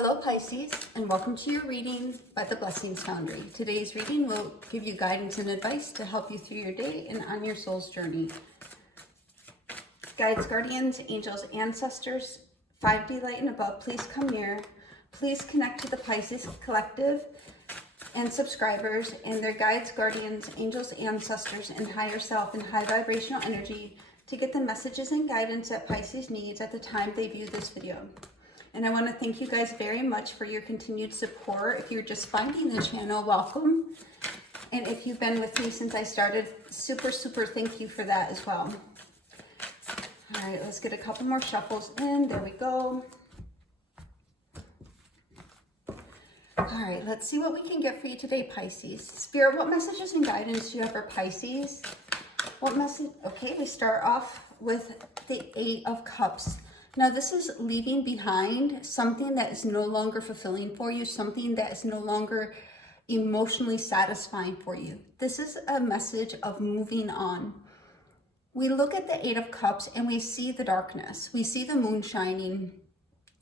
Hello Pisces, and welcome to your reading by the Blessings Foundry. Today's reading will give you guidance and advice to help you through your day and on your soul's journey. Guides, guardians, angels, ancestors, 5D light and above, please come near. Please connect to the Pisces Collective and subscribers and their guides, guardians, angels, ancestors, and higher self and high vibrational energy to get the messages and guidance that Pisces needs at the time they view this video. And I want to thank you guys very much for your continued support. If you're just finding the channel, welcome. And if you've been with me since I started, super thank you for that as well. All right, let's get a couple more shuffles in. There we go. All right, let's see what we can get for you today, Pisces. Spirit, what messages and guidance do you have for Pisces? What message? Okay, we start off with the 8 of Cups. Now, this is leaving behind something that is no longer fulfilling for you, something that is no longer emotionally satisfying for you. This is a message of moving on. We look at the 8 of Cups and we see the darkness. We see the moon shining,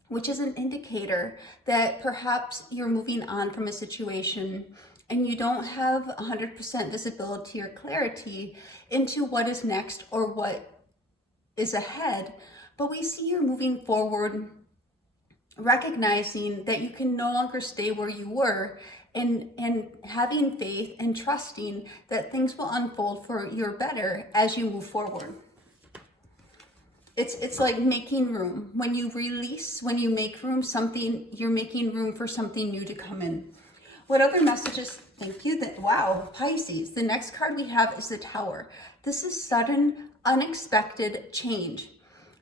which is an indicator that perhaps you're moving on from a situation and you don't have 100% visibility or clarity into what is next or what is ahead. But we see you're moving forward, recognizing that you can no longer stay where you were and having faith and trusting that things will unfold for your better as you move forward. It's like making room. When you release, when you make room, you're making room for something new to come in. What other messages? Thank you. Wow, Pisces. The next card we have is the Tower. This is sudden, unexpected change.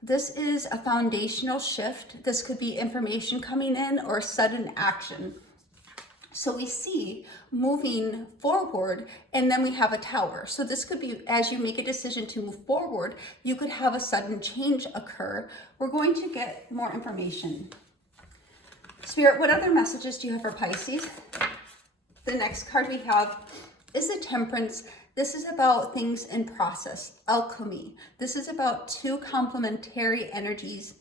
This is a foundational shift. This could be information coming in or sudden action. So we see moving forward, and then we have a Tower. So this could be, as you make a decision to move forward, you could have a sudden change occur. We're going to get more information. Spirit, what other messages do you have for Pisces? The next card we have is the Temperance. This is about things in process, alchemy. This is about two complementary energies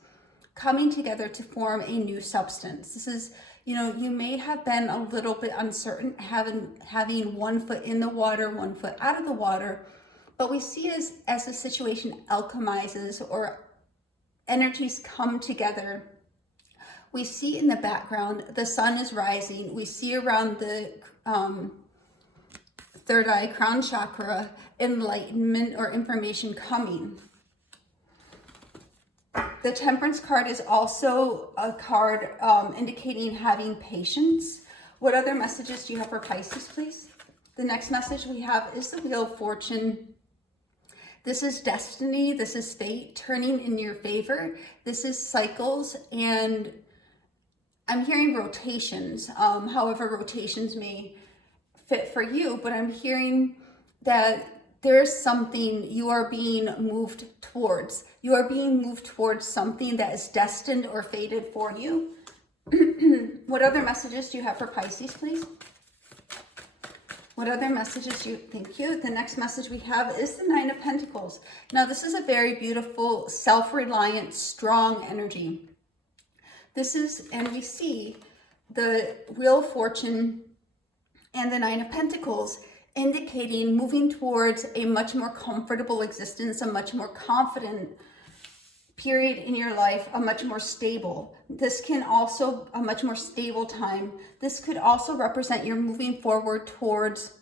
coming together to form a new substance. This is, you may have been a little bit uncertain, having one foot in the water, one foot out of the water, but we see as the situation alchemizes or energies come together, we see in the background, the sun is rising. We see around the third eye, crown chakra, enlightenment or information coming. The Temperance card is also a card indicating having patience. What other messages do you have for Pisces, please? The next message we have is the Wheel of Fortune. This is destiny. This is fate turning in your favor. This is cycles, and I'm hearing rotations. However, rotations may fit for you, but I'm hearing that there's something you are being moved towards. You are being moved towards something that is destined or fated for you. What other messages do you have for Pisces, please? What other messages do you, thank you. The next message we have is the 9 of Pentacles. Now, this is a very beautiful, self-reliant, strong energy. This is, and we see the Wheel of Fortune and the 9 of Pentacles indicating moving towards a much more comfortable existence, a much more confident period in your life, a much more stable. This can also, a much more stable time. This could also represent you're moving forward towards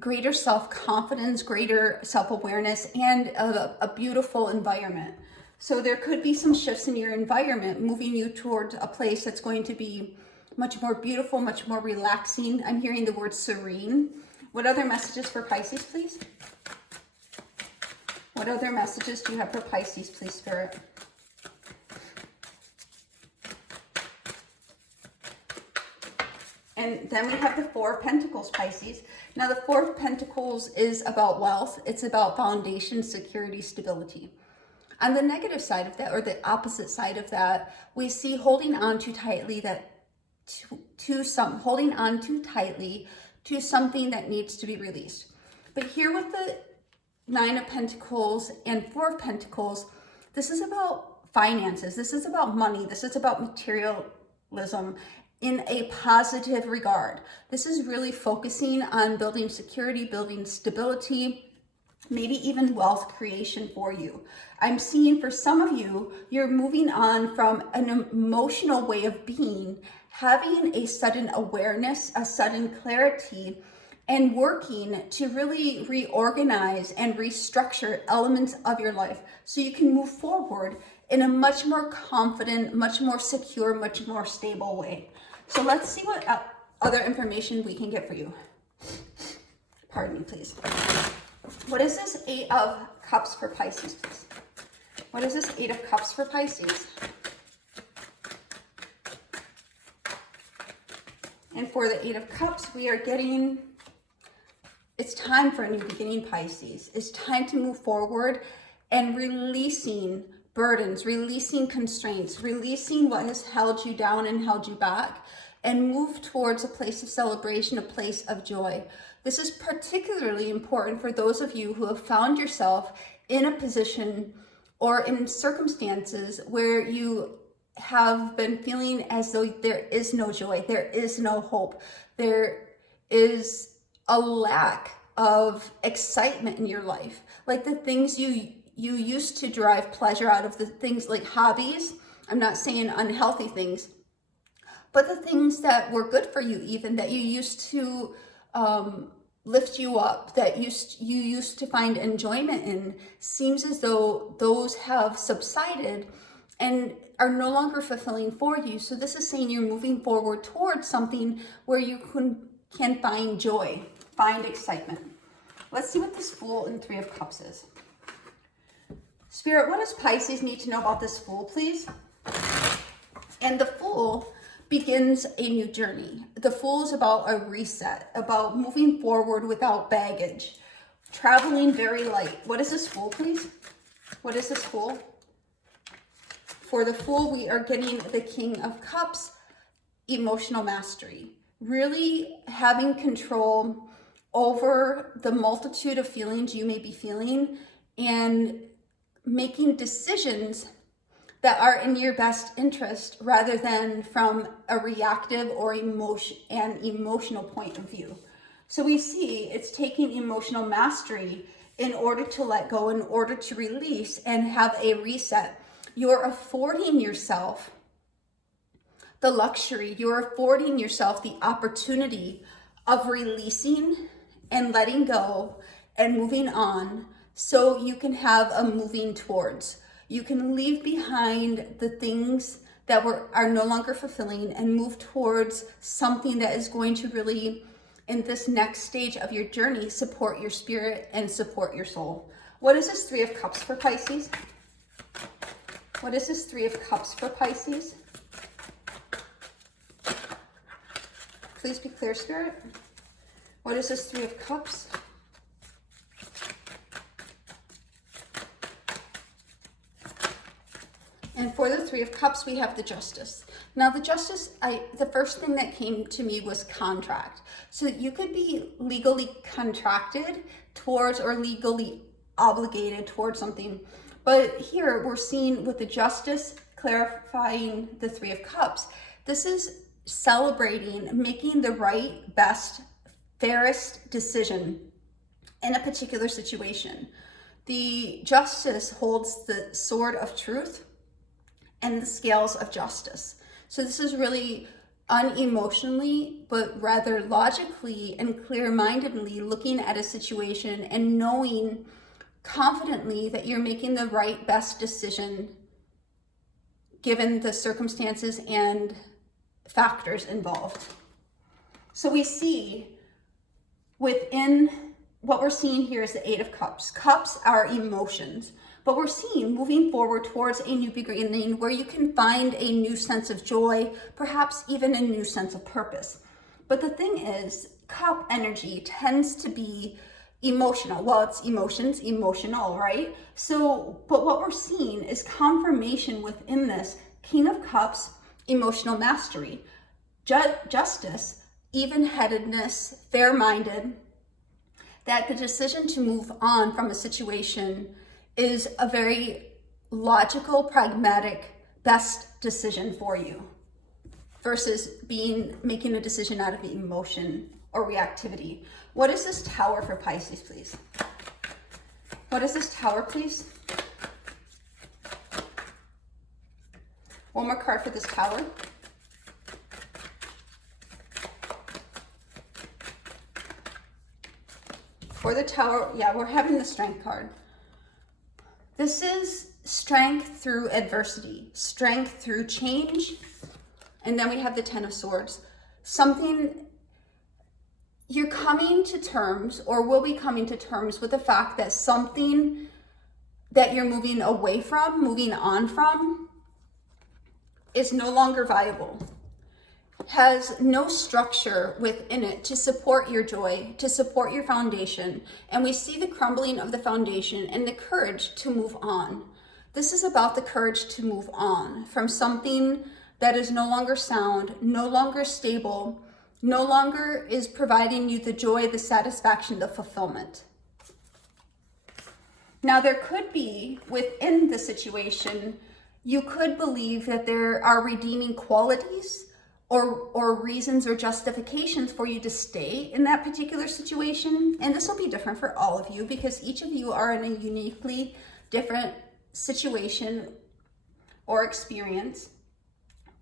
greater self-confidence, greater self-awareness, and a beautiful environment. So there could be some shifts in your environment, moving you towards a place that's going to be much more beautiful, much more relaxing. I'm hearing the word serene. What other messages for Pisces, please? What other messages do you have for Pisces, please, Spirit? And then we have the 4 of Pentacles, Pisces. Now, the 4 of Pentacles is about wealth. It's about foundation, security, stability. On the negative side of that, or the opposite side of that, we see holding on too tightly holding on too tightly to something that needs to be released. But here with the 9 of Pentacles and 4 of Pentacles, this is about finances. This is about money. This is about material in a positive regard. This is really focusing on building security, building stability, maybe even wealth creation for you. I'm seeing for some of you, you're moving on from an emotional way of being, having a sudden awareness, a sudden clarity, and working to really reorganize and restructure elements of your life so you can move forward in a much more confident, much more secure, much more stable way. So let's see what other information we can get for you. Pardon me, please. What is this Eight of Cups for Pisces, please? What is this Eight of Cups for Pisces? And for the Eight of Cups, we are getting, it's time for a new beginning, Pisces. It's time to move forward and releasing burdens, releasing constraints, releasing what has held you down and held you back, and move towards a place of celebration, a place of joy. This is particularly important for those of you who have found yourself in a position or in circumstances where you have been feeling as though there is no joy, there is no hope, there is a lack of excitement in your life. Like the things you used to derive pleasure out of, the things like hobbies, I'm not saying unhealthy things, but the things that were good for you, even that you used to lift you up, that you used to find enjoyment in, seems as though those have subsided and are no longer fulfilling for you. So this is saying you're moving forward towards something where you can find joy, find excitement. Let's see what this Fool and Three of Cups is. Spirit, what does Pisces need to know about this Fool, please? And the Fool begins a new journey. The Fool is about a reset, about moving forward without baggage, traveling very light. What is this Fool, please? What is this Fool? For the Fool, we are getting the King of Cups, emotional mastery, really having control over the multitude of feelings you may be feeling and making decisions that are in your best interest rather than from a reactive or emotional point of view. So we see it's taking emotional mastery in order to let go, in order to release and have a reset. You're affording yourself the luxury, you're affording yourself the opportunity of releasing and letting go and moving on so you can have a moving towards. You can leave behind the things that are no longer fulfilling and move towards something that is going to really, in this next stage of your journey, support your spirit and support your soul. What is this Three of Cups for Pisces? What is this Three of Cups for Pisces? Please be clear, Spirit. What is this Three of Cups? And for the Three of Cups, we have the Justice. Now the Justice, the first thing that came to me was contract. So you could be legally contracted towards or legally obligated towards something. But here we're seeing with the Justice clarifying the Three of Cups. This is celebrating, making the right, best, fairest decision in a particular situation. The Justice holds the sword of truth and the scales of justice. So this is really unemotionally, but rather logically and clear-mindedly looking at a situation and knowing confidently that you're making the right, best decision given the circumstances and factors involved. So we see within what we're seeing here is the Eight of Cups. Cups are emotions. But we're seeing moving forward towards a new beginning where you can find a new sense of joy, perhaps even a new sense of purpose. But the thing is, cup energy tends to be emotional. Well, it's emotions, emotional, right? So, but what we're seeing is confirmation within this King of Cups, emotional mastery, justice, even-headedness, fair-minded, that the decision to move on from a situation is a very logical, pragmatic, best decision for you. versus making a decision out of emotion or reactivity. What is this Tower for Pisces, please? What is this Tower, please? One more card for this Tower. For the Tower, yeah, we're having the Strength card. This is strength through adversity, strength through change. And then we have the Ten of Swords. Something, you're coming to terms or will be coming to terms with the fact that something that you're moving away from, moving on from, is no longer viable, has no structure within it to support your joy, to support your foundation. And we see the crumbling of the foundation and the courage to move on. This is about the courage to move on from something that is no longer sound, no longer stable, no longer is providing you the joy, the satisfaction, the fulfillment. Now, there could be within the situation, you could believe that there are redeeming qualities or reasons or justifications for you to stay in that particular situation. And this will be different for all of you because each of you are in a uniquely different situation or experience.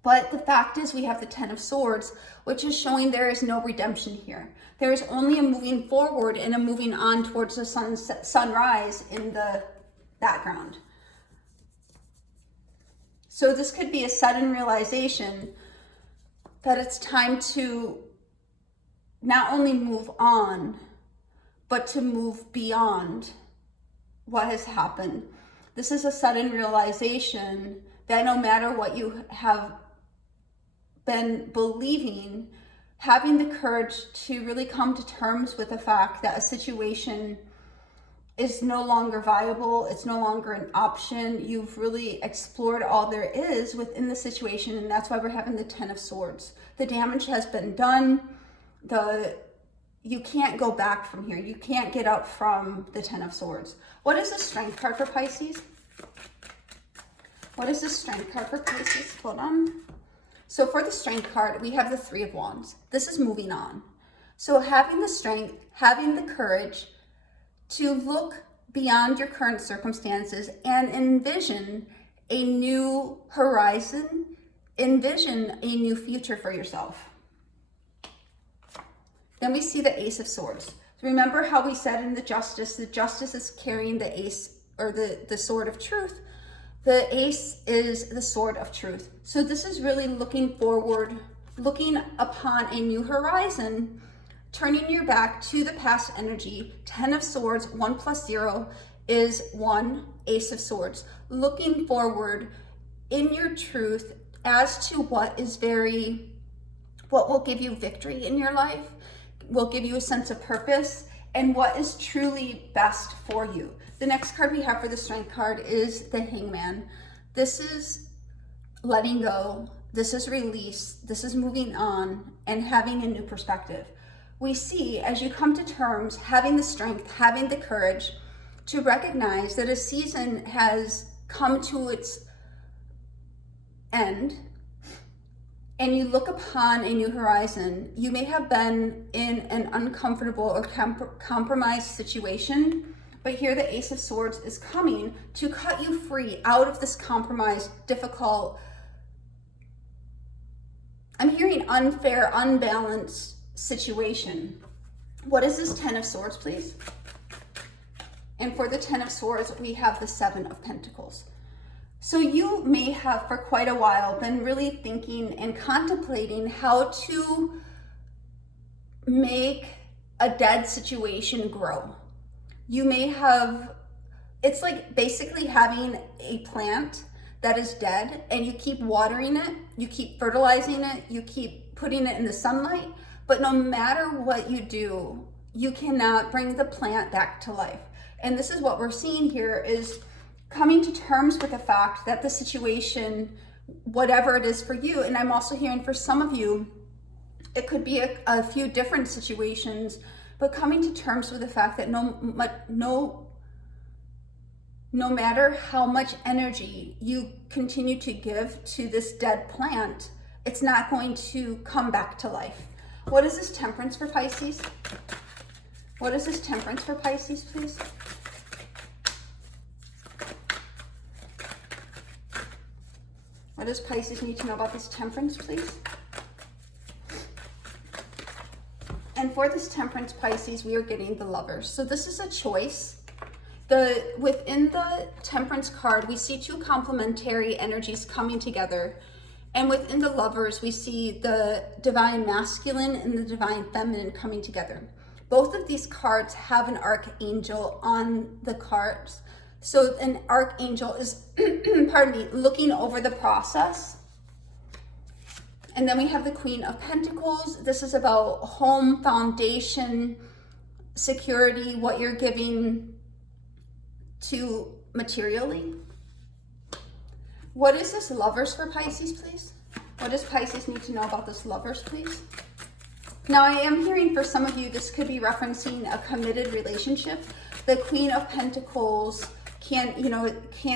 But the fact is we have the Ten of Swords, which is showing there is no redemption here. There is only a moving forward and a moving on towards the sunrise in the background. So this could be a sudden realization that it's time to not only move on, but to move beyond what has happened. This is a sudden realization that no matter what you have been believing, having the courage to really come to terms with the fact that a situation is no longer viable, it's no longer an option. You've really explored all there is within the situation, and that's why we're having the Ten of Swords. The damage has been done. You can't go back from here. You can't get up from the Ten of Swords. What is the Strength card for Pisces? What is the Strength card for Pisces? Hold on. So for the Strength card, we have the Three of Wands. This is moving on. So having the strength, having the courage to look beyond your current circumstances and envision a new horizon, envision a new future for yourself. Then we see the Ace of Swords. Remember how we said in the Justice is carrying the ace or the sword of truth. The ace is the sword of truth. So this is really looking forward, looking upon a new horizon, turning your back to the past energy. 10 of Swords, 1 + 0 is 1, Ace of Swords. Looking forward in your truth as to what will give you victory in your life, will give you a sense of purpose, and what is truly best for you. The next card we have for the Strength card is the Hangman. This is letting go. This is release. This is moving on and having a new perspective. We see as you come to terms, having the strength, having the courage to recognize that a season has come to its end, and you look upon a new horizon. You may have been in an uncomfortable or compromised situation, but here the Ace of Swords is coming to cut you free out of this compromised, difficult, I'm hearing unfair, unbalanced situation. What is this 10 of Swords, please? And for the 10 of Swords, we have the 7 of Pentacles. So you may have for quite a while been really thinking and contemplating how to make a dead situation grow. You may have, it's like basically having a plant that is dead and you keep watering it, you keep fertilizing it, you keep putting it in the sunlight, but no matter what you do, you cannot bring the plant back to life. And this is what we're seeing here is coming to terms with the fact that the situation, whatever it is for you, and I'm also hearing for some of you, it could be a few different situations, but coming to terms with the fact that no matter how much energy you continue to give to this dead plant, it's not going to come back to life. What is this Temperance for Pisces? What is this Temperance for Pisces, please? What does Pisces need to know about this Temperance, please? And for this Temperance, Pisces, we are getting the Lovers. So this is a choice. Within the Temperance card, we see two complementary energies coming together. And within the Lovers, we see the Divine Masculine and the Divine Feminine coming together. Both of these cards have an Archangel on the cards. So an Archangel is, pardon me, looking over the process. And then we have the Queen of Pentacles. This is about home, foundation, security, what you're giving to materially. What is this Lovers for Pisces, please? What does Pisces need to know about this Lovers, please? Now, I am hearing for some of you, this could be referencing a committed relationship. The Queen of Pentacles can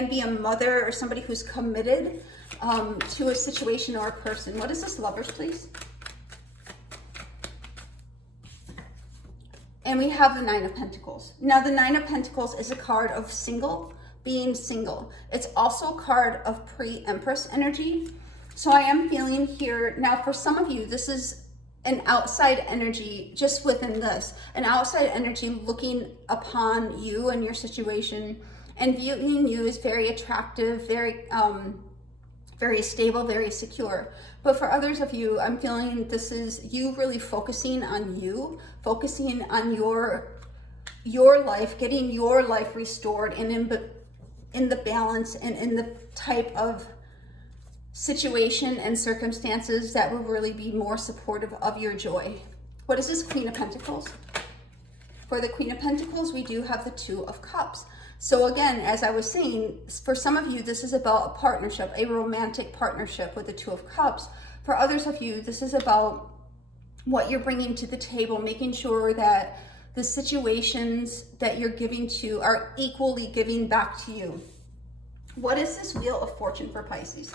be a mother or somebody who's committed to a situation or a person. What is this Lovers, please? And we have the Nine of Pentacles. Now, the Nine of Pentacles is a card of being single. It's also a card of pre-Empress energy. So I am feeling here, now for some of you, this is an outside energy just within this, an outside energy looking upon you and your situation and viewing you as very attractive, very stable, very secure. But for others of you, I'm feeling this is you really focusing on you, focusing on your life, getting your life restored and in the balance and in the type of situation and circumstances that will really be more supportive of your joy. What is this Queen of Pentacles? For the Queen of Pentacles, we do have the Two of Cups. So again, as I was saying, for some of you, this is about a partnership, a romantic partnership with the Two of Cups. For others of you, this is about what you're bringing to the table, making sure that the situations that you're giving to are equally giving back to you. What is this Wheel of Fortune for Pisces?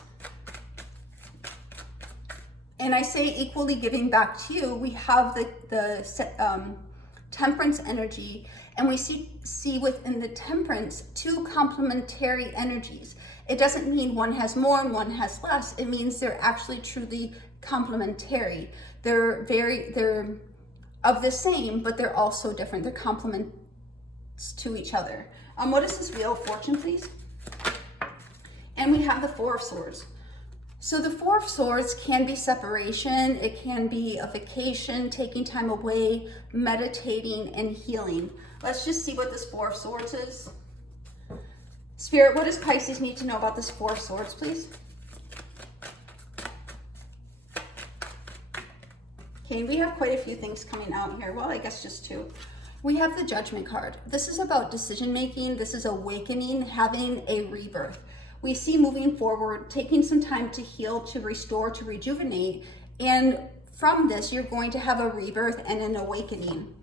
And I say equally giving back to you, we have the Temperance energy, and we see within the Temperance two complementary energies. It doesn't mean one has more and one has less. It means they're actually truly complementary. They're of the same, but they're also different. They're complements to each other. What is this Wheel of Fortune, please? And we have the Four of Swords. So the Four of Swords can be separation, it can be a vacation, taking time away, meditating, and healing. Let's just see what this Four of Swords is. Spirit, what does Pisces need to know about this Four of Swords, please? Okay, we have quite a few things coming out here. Well, I guess just two. We have the Judgment card. This is about decision making. This is awakening, having a rebirth. We see moving forward, taking some time to heal, to restore, to rejuvenate. And from this, you're going to have a rebirth and an awakening.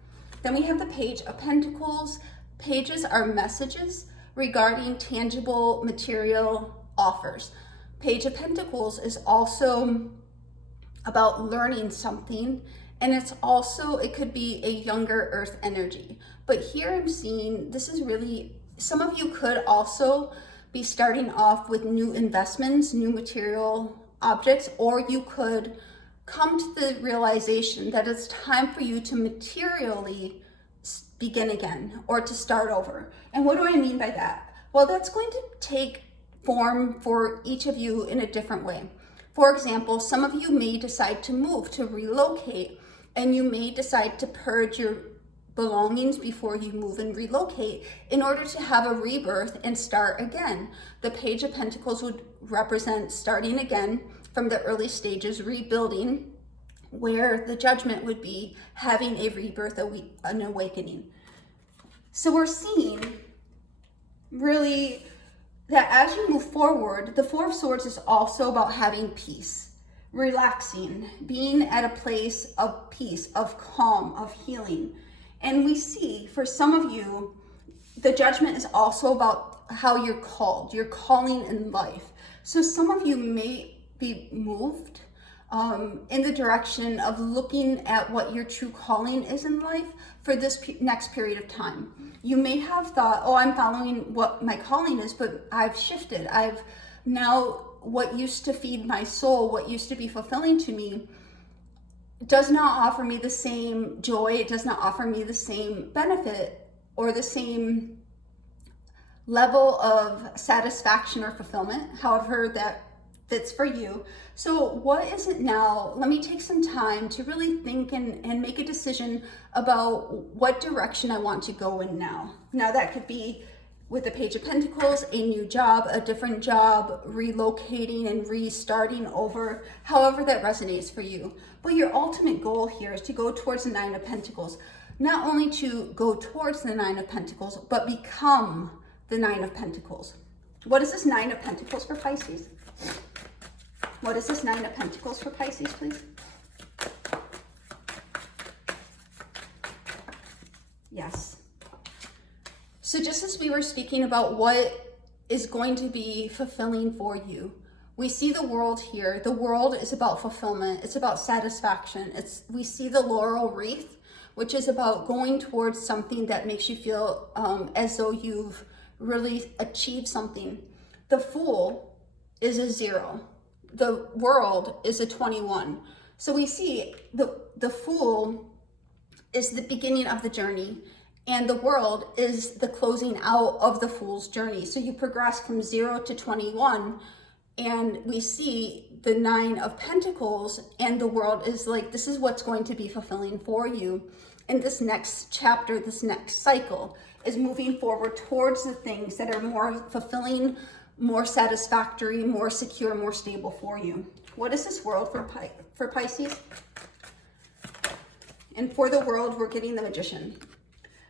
Then we have the Page of Pentacles. Pages are messages regarding tangible material offers. Page of Pentacles is also about learning something. And it's also, it could be a younger earth energy. But here I'm seeing, this is really, some of you could also be starting off with new investments, new material objects, or you could come to the realization that it's time for you to materially begin again or to start over. And what do I mean by that? Well, that's going to take form for each of you in a different way. For example, some of you may decide to move, to relocate, and you may decide to purge your belongings before you move and relocate in order to have a rebirth and start again. The Page of Pentacles would represent starting again from the early stages, rebuilding, where the Judgment would be having a rebirth, an awakening. So we're seeing really that as you move forward, the Four of Swords is also about having peace, relaxing, being at a place of peace, of calm, of healing. And we see for some of you, the Judgment is also about how you're called, your calling in life. So some of you may be moved in the direction of looking at what your true calling is in life for this next period of time. You may have thought, oh, I'm following what my calling is, but I've shifted. I've now, what used to feed my soul, what used to be fulfilling to me, does not offer me the same joy. It does not offer me the same benefit or the same level of satisfaction or fulfillment, however that fits for you. So what is it now? Let me take some time to really think and make a decision about what direction I want to go in now. Now that could be with the Page of Pentacles, a new job, a different job, relocating and restarting over, however that resonates for you. But your ultimate goal here is to go towards the Nine of Pentacles. Not only to go towards the Nine of Pentacles, but become the Nine of Pentacles. What is this Nine of Pentacles for Pisces? What is this Nine of Pentacles for Pisces, please? Yes. So just as we were speaking about what is going to be fulfilling for you, we see the world here. The world is about fulfillment. It's about satisfaction. We see the laurel wreath, which is about going towards something that makes you feel as though you've really achieved something. The Fool is a 0. The World is a 21. So we see the Fool is the beginning of the journey, and the World is the closing out of the Fool's journey. So you progress from 0 to 21, and we see the Nine of Pentacles, and the World is like, this is what's going to be fulfilling for you. And this next chapter, this next cycle is moving forward towards the things that are more fulfilling, more satisfactory, more secure, more stable for you. What is this World for Pisces? And for the World, we're getting the Magician.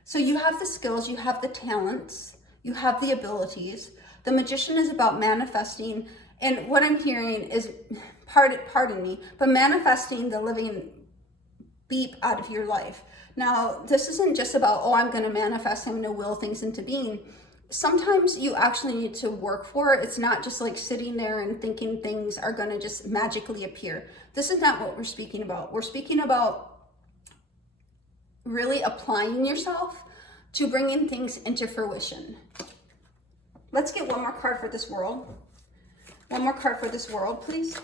So you have the skills, you have the talents, you have the abilities. The Magician is about manifesting, and what I'm hearing is, pardon me, but manifesting the living beep out of your life. Now, this isn't just about, oh, I'm going to manifest, I'm going to will things into being. Sometimes you actually need to work for it. It's not just like sitting there and thinking things are going to just magically appear. This is not what we're speaking about. We're speaking about really applying yourself to bringing things into fruition. Let's get one more card for this World. One more card for this World, please.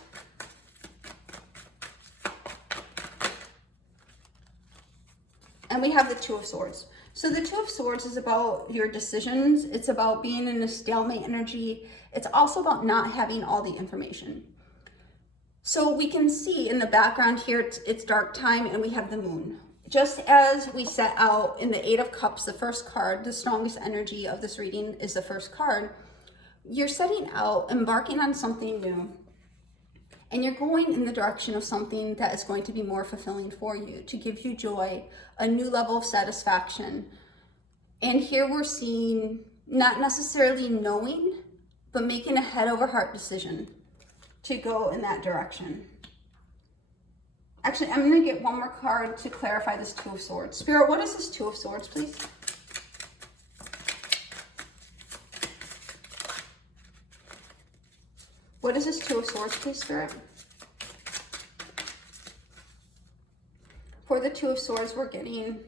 And we have the Two of Swords. So the Two of Swords is about your decisions. It's about being in a stalemate energy. It's also about not having all the information. So we can see in the background here, it's dark time, and we have the Moon. Just as we set out in the Eight of Cups, the first card, the strongest energy of this reading is the first card. You're setting out, embarking on something new. And you're going in the direction of something that is going to be more fulfilling for you, to give you joy, a new level of satisfaction. And here we're seeing not necessarily knowing, but making a head over heart decision to go in that direction. Actually, I'm going to get one more card to clarify this Two of Swords. Spirit, what is this Two of Swords, please? What is this Two of Swords, please, Spirit? For the Two of Swords, we're getting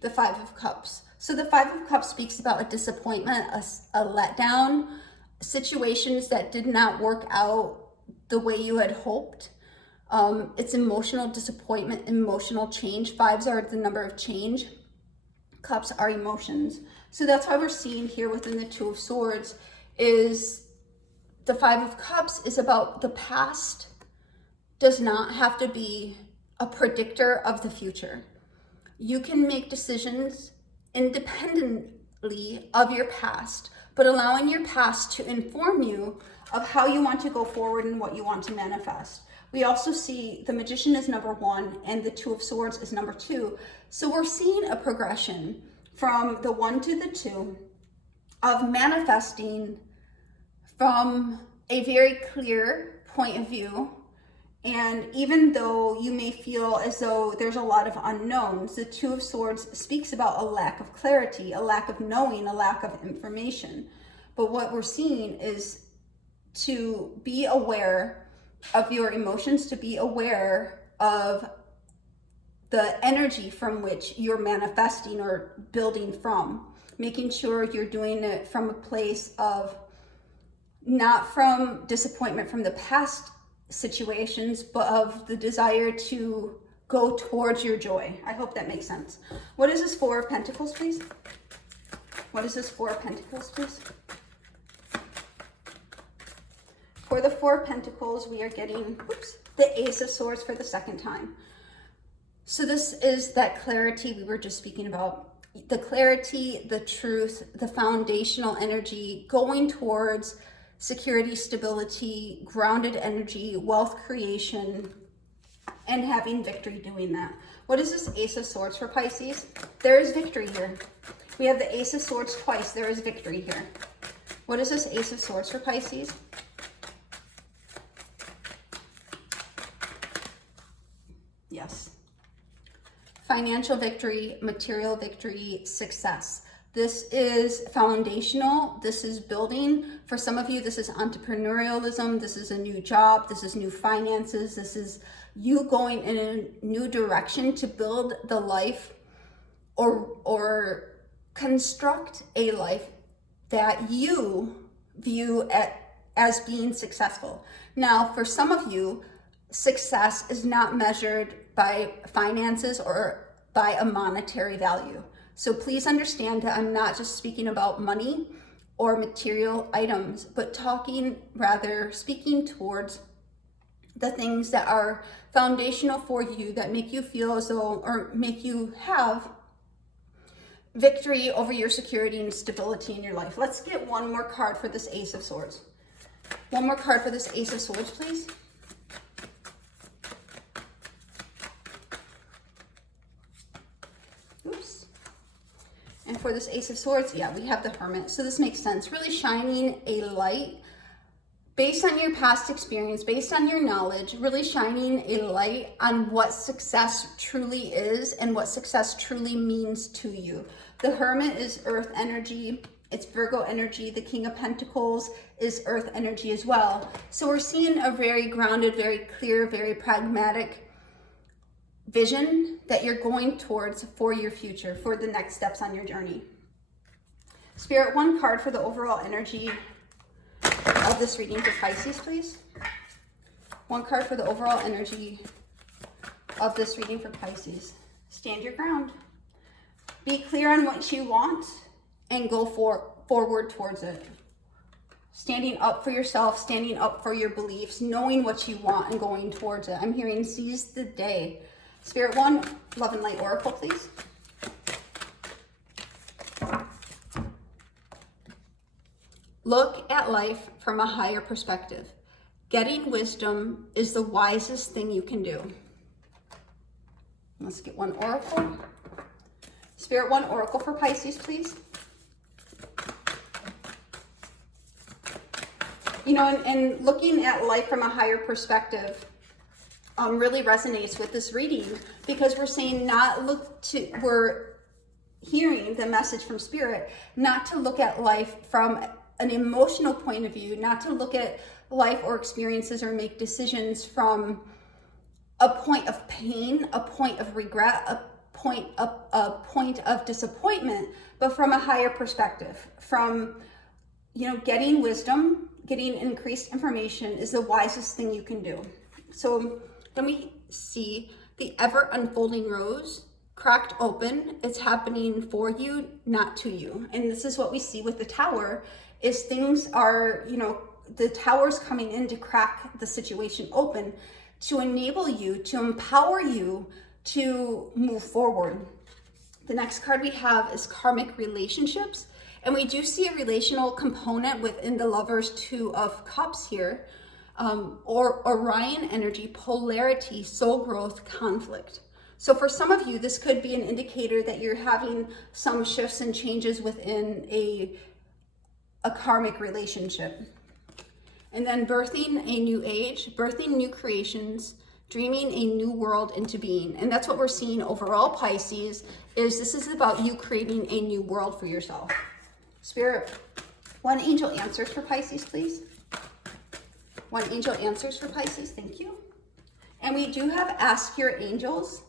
the Five of Cups. So the Five of Cups speaks about a disappointment, a letdown, situations that did not work out the way you had hoped. It's emotional disappointment, emotional change. Fives are the number of change. Cups are emotions. So that's why we're seeing here within the Two of Swords is the Five of Cups is about the past does not have to be a predictor of the future. You can make decisions independently of your past, but allowing your past to inform you of how you want to go forward and what you want to manifest. We also see the Magician is number 1 and the Two of Swords is number 2. So we're seeing a progression from the 1 to the 2 of manifesting from a very clear point of view. And even though you may feel as though there's a lot of unknowns, the Two of Swords speaks about a lack of clarity, a lack of knowing, a lack of information. But what we're seeing is to be aware of your emotions, to be aware of the energy from which you're manifesting or building from, making sure you're doing it from a place of not from disappointment from the past situations, but of the desire to go towards your joy. I hope that makes sense. What is this Four of Pentacles, please? What is this Four of Pentacles, please? For the Four of Pentacles, we are getting, the Ace of Swords for the second time. So this is that clarity we were just speaking about. The clarity, the truth, the foundational energy, going towards security, stability, grounded energy, wealth creation, and having victory doing that. What is this Ace of Swords for Pisces? There is victory here. We have the Ace of Swords twice. There is victory here. What is this Ace of Swords for Pisces? Yes. Financial victory, material victory, success. This is foundational. This is building. For some of you, this is entrepreneurialism. This is a new job. This is new finances. This is you going in a new direction to build the life or construct a life that you view as being successful. Now, for some of you, success is not measured by finances or by a monetary value. So please understand that I'm not just speaking about money or material items, but speaking towards the things that are foundational for you, that make you feel as though, or make you have victory over your security and stability in your life. Let's get one more card for this Ace of Swords. One more card for this Ace of Swords, please. Oops. And for this Ace of Swords, yeah, we have the Hermit. So this makes sense. Really shining a light based on your past experience, based on your knowledge, really shining a light on what success truly is and what success truly means to you. The Hermit is earth energy. It's Virgo energy. The King of Pentacles is earth energy as well. So we're seeing a very grounded, very clear, very pragmatic vision that you're going towards for your future, for the next steps on your journey. Spirit, one card for the overall energy of this reading for Pisces, please. One card for the overall energy of this reading for Pisces. Stand your ground. Be clear on what you want and go forward towards it. Standing up for yourself, standing up for your beliefs, knowing what you want and going towards it. I'm hearing seize the day. Spirit, one Love and Light Oracle, please. Look at life from a higher perspective. Getting wisdom is the wisest thing you can do. Let's get one oracle. Spirit, one oracle for Pisces, please. You know, and looking at life from a higher perspective really resonates with this reading, because we're saying we're hearing the message from Spirit, not to look at life from an emotional point of view, not to look at life or experiences or make decisions from a point of pain, a point of regret, a point of disappointment, but from a higher perspective, from, you know, getting wisdom, getting increased information is the wisest thing you can do. So then we see the ever unfolding rose cracked open. It's happening for you, not to you. And this is what we see with the Tower, is things are, you know, the Tower's coming in to crack the situation open, to enable you, to empower you to move forward. The next card we have is karmic relationships. And we do see a relational component within the Lover's Two of Cups here, or Orion energy, polarity, soul growth, conflict. So for some of you, this could be an indicator that you're having some shifts and changes within a karmic relationship. And then birthing a new age, birthing new creations, dreaming a new world into being. And that's what we're seeing overall, Pisces, is this is about you creating a new world for yourself. Spirit, one angel answers for Pisces, please. One angel answers for Pisces, thank you. And we do have ask your angels.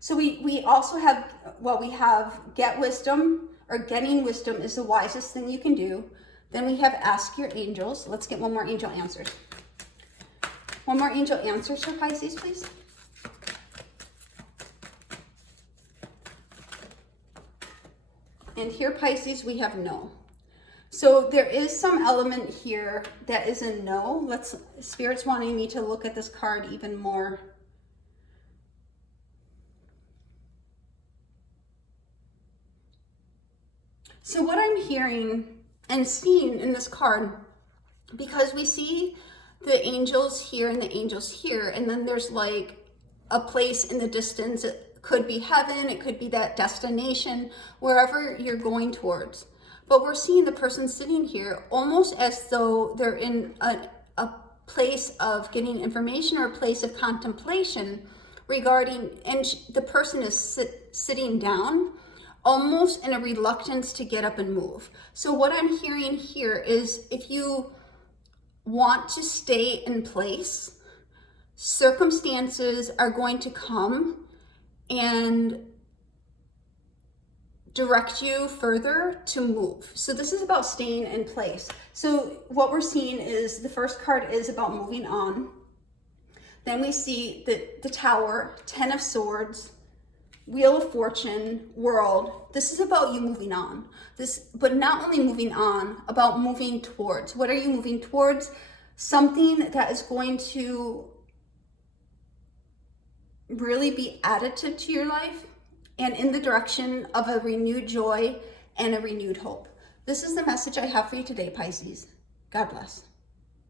So we also have, well, we have get wisdom, or getting wisdom is the wisest thing you can do. Then we have ask your angels. Let's get one more angel answers. One more angel answers for Pisces, please. And here, Pisces, we have no. So there is some element here that is a no. Spirit's wanting me to look at this card even more. So what I'm hearing and seeing in this card, because we see the angels here and the angels here, and then there's like a place in the distance. It could be heaven, it could be that destination, wherever you're going towards. But we're seeing the person sitting here almost as though they're in a place of getting information or a place of contemplation regarding, and the person is sitting down, almost in a reluctance to get up and move. So what I'm hearing here is, if you want to stay in place, circumstances are going to come and direct you further to move. So this is about staying in place. So what we're seeing is, the first card is about moving on. Then we see the Tower, 10 of Swords, Wheel of Fortune, World. This is about you moving on. But not only moving on, about moving towards. What are you moving towards? Something that is going to really be additive to your life and in the direction of a renewed joy and a renewed hope. This is the message I have for you today, Pisces. God bless.